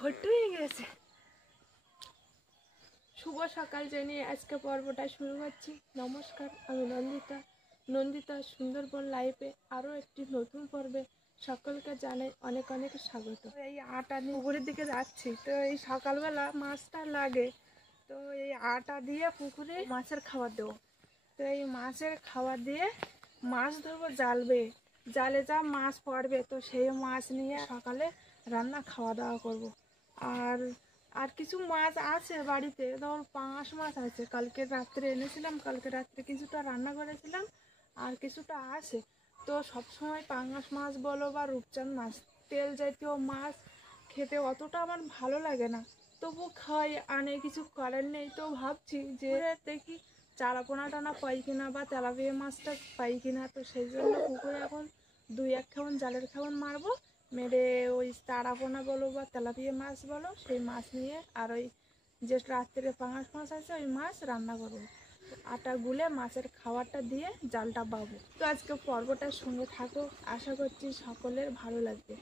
ভর্তি হয়ে গেছে। শুভ সকাল জানিয়ে আজকে পর্বটা শুরু করছি। নমস্কার, আমি নন্দিতা সুন্দরবন লাইফে আরও একটি নতুন পর্বে সকলকে জানাই অনেক অনেক স্বাগত। এই আটা নিয়ে পুকুরের দিকে যাচ্ছি, তো এই সকালবেলা মাছটা লাগে, তো এই আটা দিয়ে পুকুরে মাছের খাবার দেবো। তো এই মাছের খাবার দিয়ে মাছ ধরবো জালে যা মাছ পড়বে, তো সেই মাছ নিয়ে সকালে রান্না খাওয়া দাওয়া করব। আর কিছু মাছ আছে বাড়িতে, ধর পাঙাশ মাছ আছে, কালকে রাত্রে এনেছিলাম, কালকে রাত্রে কিছুটা রান্না করেছিলাম, আর কিছুটা আছে। তো সবসময় পাঙাশ মাছ বলো বা রূপচাঁদ মাছ, তেল জাতীয় মাছ খেতে অতটা আমার ভালো লাগে না, তবু খাই, আনে, কিছু করার নেই। তো ভাবছি যে দেখি চারাপোনা টানা পাই কিনা বা তেলাপিয়া মাছটা পাই কিনা। তো সেই জন্য পুকুরে এখন 2-1 খাবন জালের খাবন মারবো, মেরে ওই চারাপোনা বলো বা তেলাপিয়া মাছ বলো, সেই মাছ নিয়ে আর ওই যে রাত্রে পাঙাশ মাছ আছে ওই মাছ রান্না করবো। আটা গুলে মাছের খাবারটা দিয়ে জালটা পাবো। তো আজকে পর্বটার সঙ্গে থাকো, আশা করছি সকলের ভালো লাগবে।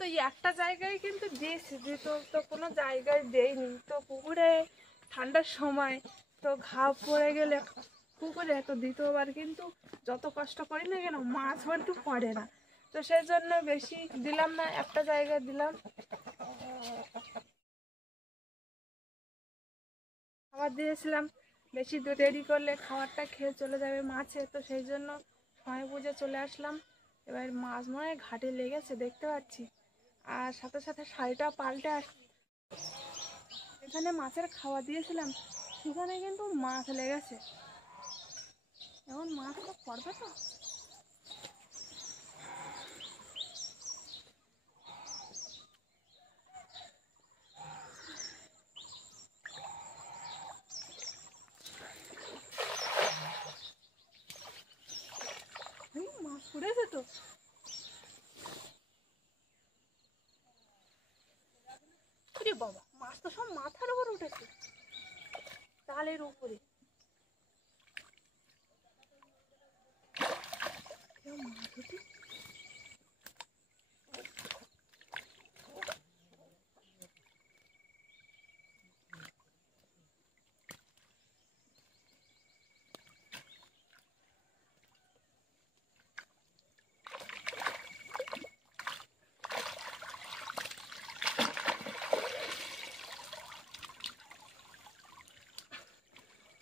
তো একটা জায়গায় কিন্তু দিয়েছি, তো কোনো জায়গায় দেয়নি। তো পুকুরে ঠান্ডার সময় তো ঘাও পড়ে গেলে পুকুরে, তো দ্বিতীয়বার কিন্তু যত কষ্ট করি না কেন মাছ কিন্তু পড়ে না। তো সেই জন্য বেশি দিলাম না, একটা জায়গায় দিলাম। খাবার দিয়েছিলাম, বেশি দেরি করলে খাবারটা খেয়ে চলে যাবে মাছে, তো সেই জন্য সময় বুঝে চলে আসলাম। এবার মাছ মনে হয় ঘাটে লেগেছে, দেখতে পাচ্ছি। আর সাথে সাথে শাড়িটা পাল্টে এখানে মাছের খাওয়া দিয়েছিলাম, সেখানে কিন্তু মাছ লেগেছে। এখন মাছটা পড়বে তো। মাছ পড়েছে তো। বাবা, মাছ তো সব মাথার উপর উঠেছে, তালের উপরে। মাছ উঠে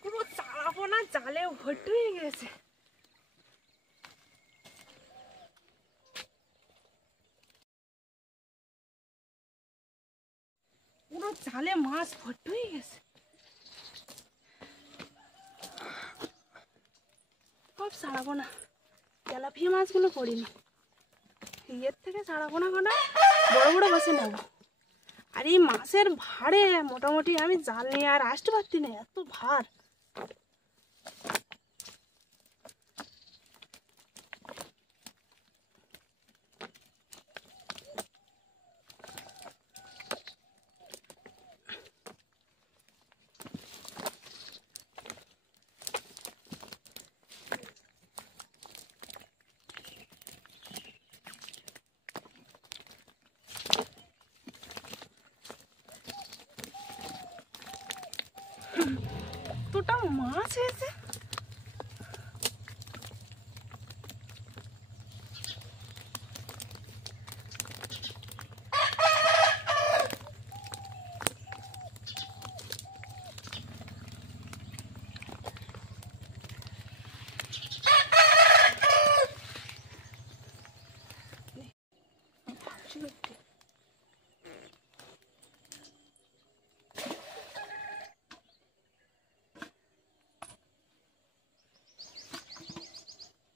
পুরো চারাপোনা জালে ভর্তি হয়ে গেছে। পুরো জালে মাছ ভর্তি হয়ে গেছে। সব চারাপোনা, তেলাপিয়া মাছগুলো পড়িনি। এর থেকে চারাপোনা কটা বড় বড় বসে নেব। আর এই মাছের ভারে মোটামুটি আমি জাল নিয়ে আর আসতে পারতি না, এত ভার। তোটা মাছ হয়েছে।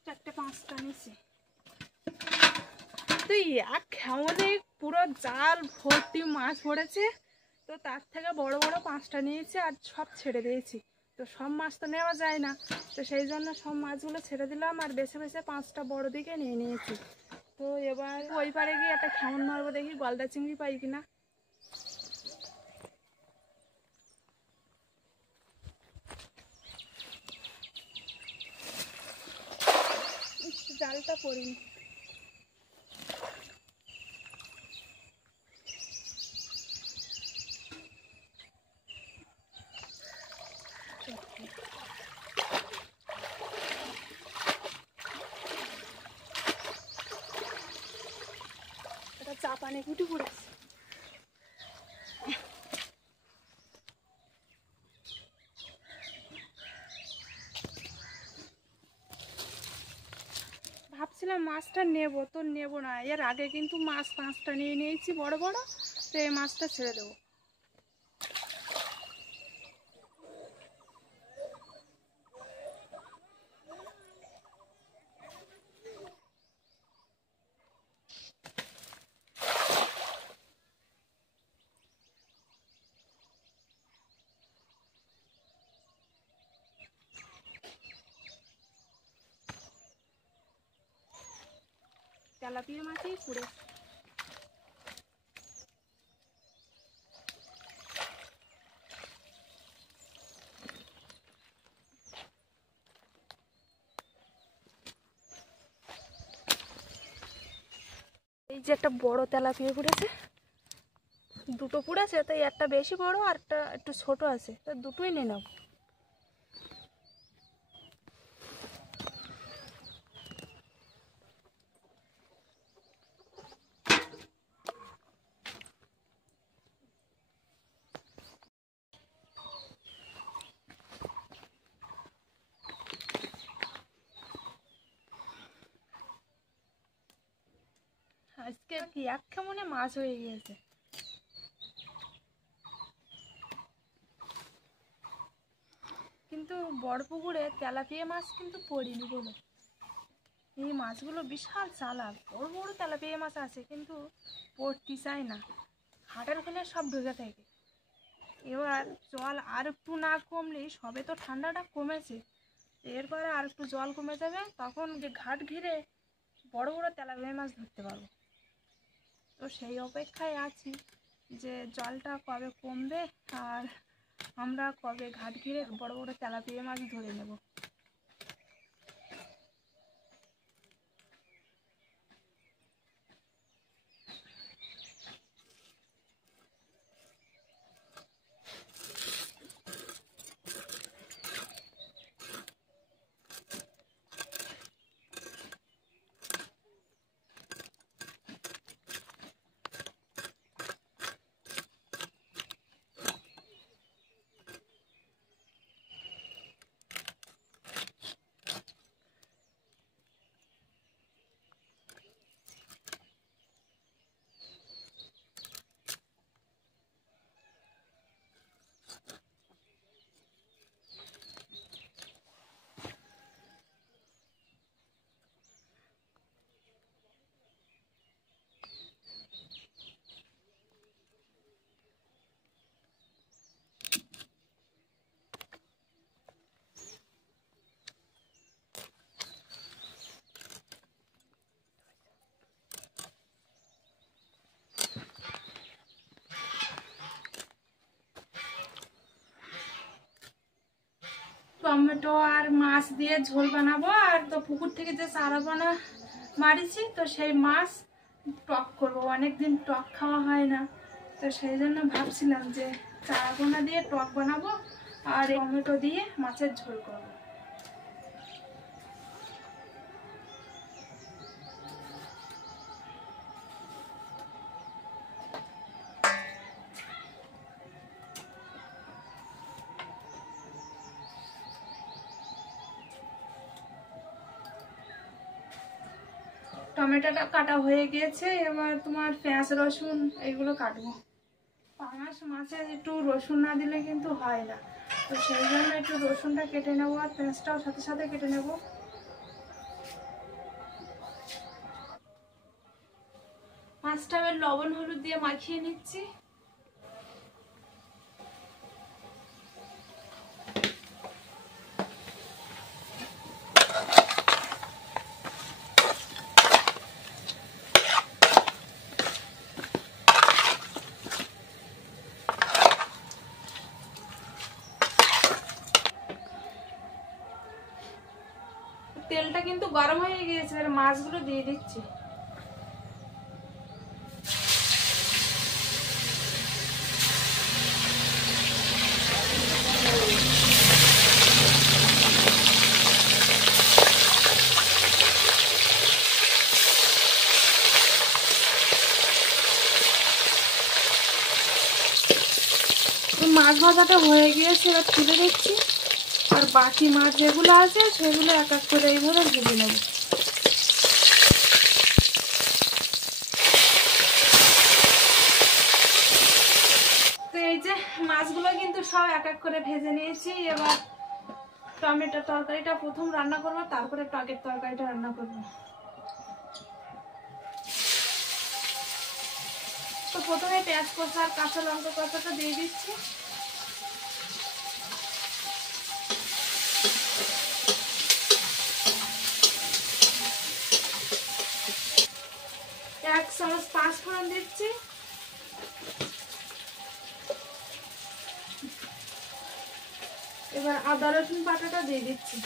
চারটে পাঁচটা নিছি, তো এক খেমনে পুরো জাল ভর্তি মাছ পড়েছে। তো তার থেকে বড় বড় 5টা নিয়েছি আর সব ছেড়ে দিয়েছি। তো সব মাছ তো নেওয়া যায় না, তো সেই জন্য সব মাছগুলো ছেড়ে দিলাম আর বেছে বেছে 5টা বড় দিকে নিয়ে নিয়েছি। তো এবার ওই পারে গিয়ে একটা খামন মারবো, দেখি গলদা চিংড়ি পাই কিনা। জালটা পড়িনি। এটা চাপানে কুটি পড়েছে। ভাবছিলাম মাছটা নেব, তো নেব না, এর আগে কিন্তু মাছ 5টা নিয়ে নিয়েছি বড় বড়, তো এই মাছটা ছেড়ে দেবো। তেলাপিয়া মাছই পুড়ে। এই যে একটা বড় তেলাপিয়া পুড়েছে, দুটো পুড়েছে, তাই একটা বেশি বড় আর একটা একটু ছোট আছে, তা দুটোই নিয়ে নাও। আজকে কি এক কেমনে মাছ হয়ে গিয়েছে। কিন্তু বড় পুকুরে তেলাপিয়া মাছ কিন্তু পড়িনি বলো। এই মাছগুলো বিশাল চালাক, বড় বড় তেলাপিয়া মাছ আছে কিন্তু পড়তে চায় না, হাটের ওখানে সব ঢুকে থাকে। এবার জল আর একটু না কমলেই, সবে তো ঠান্ডাটা কমেছে, এরপরে আর একটু জল কমে যাবে, তখন যে ঘাট ঘিরে বড় বড় তেলাপিয়া মাছ ধরতে পারবো। তো সেই অপেক্ষায় আছি যে জলটা কবে কমবে আর আমরা কবে ঘাট ঘিরে বড় বড় তেলাপিয়া মাছ ধরে নেব। টমেটো আর মাছ দিয়ে ঝোল বানাবো, আর তো পুকুর থেকে যে চারাপোনা মারিছি, তো সেই মাছ টক করবো। অনেকদিন টক খাওয়া হয় না, তো সেই জন্য ভাবছিলাম যে চারাপোনা দিয়ে টক বানাবো আর টমেটো দিয়ে মাছের ঝোল করবো। টমেটোটা কাটা হয়ে গিয়েছে, এবার তোমার পেঁয়াজ রসুন এগুলো কাটবো। পাঙাশ মাছে একটু রসুন না দিলে কিন্তু হয় না, তো সেই জন্য একটু রসুনটা কেটে নেবো আর পেঁয়াজটাও সাথে সাথে কেটে নেব। মাছটা এবার লবণ হলুদ দিয়ে মাখিয়ে নিচ্ছি। তেলটা কিন্তু গরম হয়ে গিয়েছে, এবার মাছগুলো দিয়ে দিচ্ছি। মাছ ভাজাটা হয়ে গিয়েছে, এবার তুলে দিচ্ছি। আর বাকি মাছ যেগুলো আছে সেগুলো এক এক করে এইভাবে ভেজে নেব। তো এই যে মাছগুলো কিন্তু সব এক এক করে ভেজে নিয়েছি। এবার টমেটোর তরকারিটা প্রথম রান্না করব, তারপরে টকের তরকারিটা রান্না করব। তো প্রথমে পেঁয়াজ কষা আর কাঁচা লঙ্কা কষাটা দিয়ে দিচ্ছি। এক চামচ 5 ফোড়ন দিচ্ছি। এবার আদা রসুন বাটাটা দিয়ে দিচ্ছি।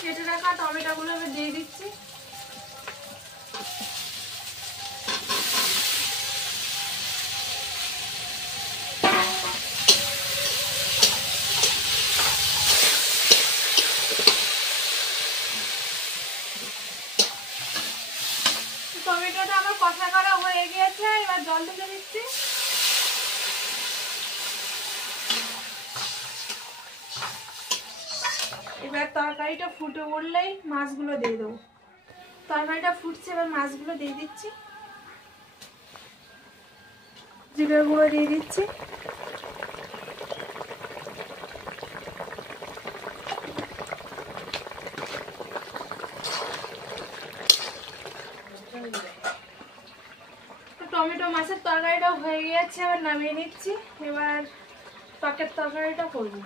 কেটে রাখা টমেটোগুলো এবার দিয়ে দিচ্ছি। টমেটোটা আমার কষা করা হয়ে গিয়েছে, এবার জল ঢেলে দিচ্ছি। এবার তরকারিটা ফুটে উঠলেই মাছগুলো দিয়ে দেবো। তরকারিটা ফুটছে, এবার মাছগুলো দিয়ে দিচ্ছি। জিরে গুঁড়ো দিয়ে দিচ্ছি। টমেটো মাছের তরকারিটা হয়ে গেছে, এবার নামিয়ে নিচ্ছি। এবার টকের তরকারিটা করবো।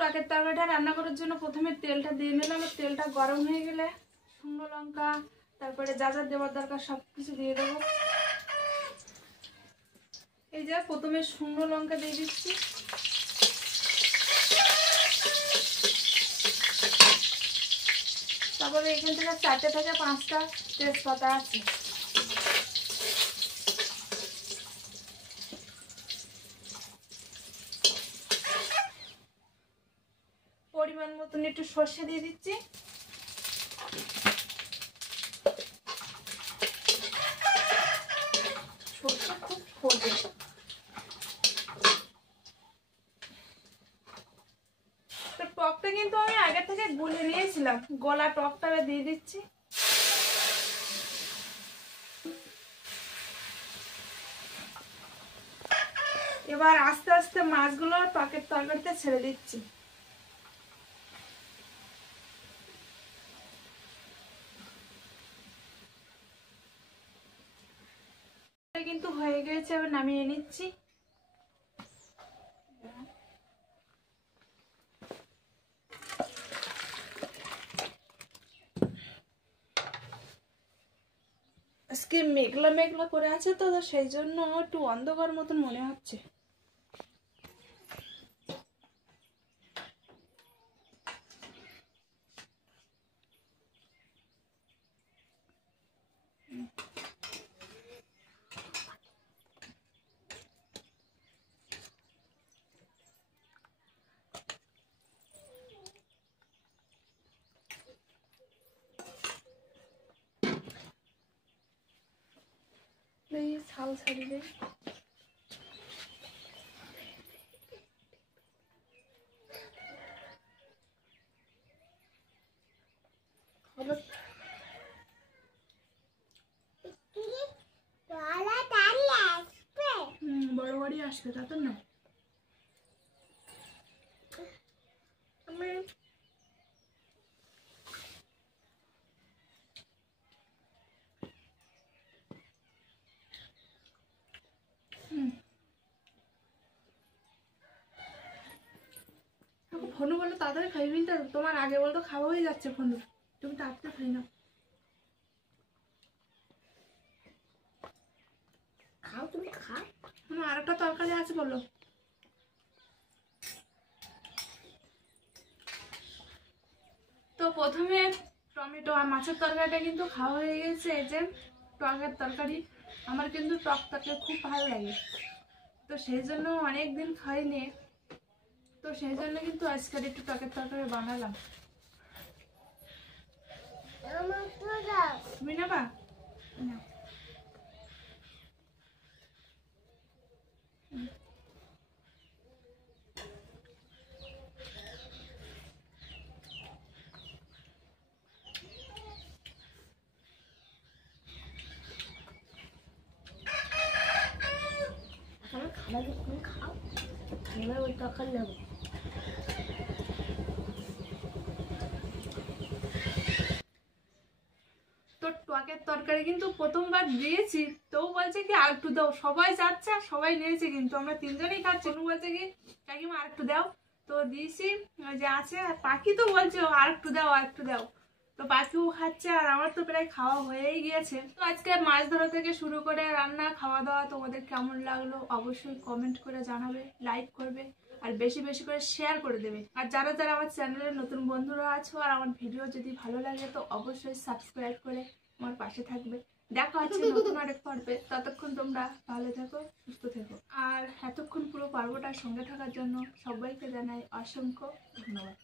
টকের তরকারিটা রান্না করার জন্য প্রথমে তেলটা দিয়ে নিলাম। তেলটা গরম হয়ে গেলে শুকনো লঙ্কা, তারপরে যা যা দেওয়ার দরকার সবকিছু দিয়ে দেবো। এই যে প্রথমে শুকনো লঙ্কা দিয়ে দিচ্ছি। তারপরে এখান থেকে 4টে থেকে 5টা তেজপাতা আছে। পরিমাণ মতন একটু সর্ষে দিয়ে দিচ্ছি। সর্ষে খুব ফোটে। টকটা কিন্তু আমি আগে থেকে গুলে নিয়েছিলাম, গলা টকটা দিয়ে দিচ্ছি। এবার আস্তে আস্তে মাছগুলো টকের তরকারিতে ছেড়ে দিচ্ছি। কিন্তু হয়ে গেছে, এবার নামিয়ে নিচ্ছি। আজকে মেঘলা মেঘলা করে আছে তো, সেই জন্য একটু অন্ধকার মতন মনে হচ্ছে। ছাল ছাড়ি দেয়। বড় বাড়ি আসবে, তা তো না। ফোনু বললো তাড়াতাড়ি খাই কিন্তু তোমার আগে বলতো খাওয়া হয়ে যাচ্ছে ফোনু, তুমি তাড়াতাড়ি খাই না। খাও তুমি খাও। আর একটা তরকারি আছে বললো। তো প্রথমে টমেটো আর মাছের তরকারিটা কিন্তু খাওয়া হয়ে গেছে। এই যে টকের তরকারি, আমার কিন্তু টক তরকারি খুব ভালো লাগে, তো সেই জন্য অনেকদিন খাইনি, তো সেই জন্য কিন্তু আজকে একটু টকের তরকারি বানালাম। তুমি নেবা? নাও। আমার খাবার তুমি খাও, এবার ওই তরকারি নেবো। তো টকের তরকারি কিন্তু প্রথমবার দিয়েছি, তো বলছে কি আর একটু দাও, সবাই যাচ্ছে আর সবাই নিয়েছে, কিন্তু আমরা তিনজনেই খাচ্ছি। অনু বলছে কি কাকিমা আর একটু দাও, তো দিয়েছি। ওই যে আছে আর পাখি তো বলছে আর একটু দাও আর একটু দাও, তো পাখিও খাচ্ছে আর আমার তো প্রায় খাওয়া হয়েই গিয়েছে। তো আজকে মাছ ধরা থেকে শুরু করে রান্না খাওয়া দাওয়া তোমাদের কেমন লাগলো অবশ্যই কমেন্ট করে জানাবে, লাইক করবে আর বেশি বেশি করে শেয়ার করে দেবে। আর যারা যারা আমার চ্যানেলের নতুন বন্ধুরা আছো আর আমার ভিডিও যদি ভালো লাগে তো অবশ্যই সাবস্ক্রাইব করে আমার পাশে থাকবে। দেখা হচ্ছে নতুন আরেক পর্বে, ততক্ষণ তোমরা ভালো থেকো, সুস্থ থেকো। আর এতক্ষণ পুরো পর্বটার সঙ্গে থাকার জন্য সবাইকে জানাই অসংখ্য ধন্যবাদ।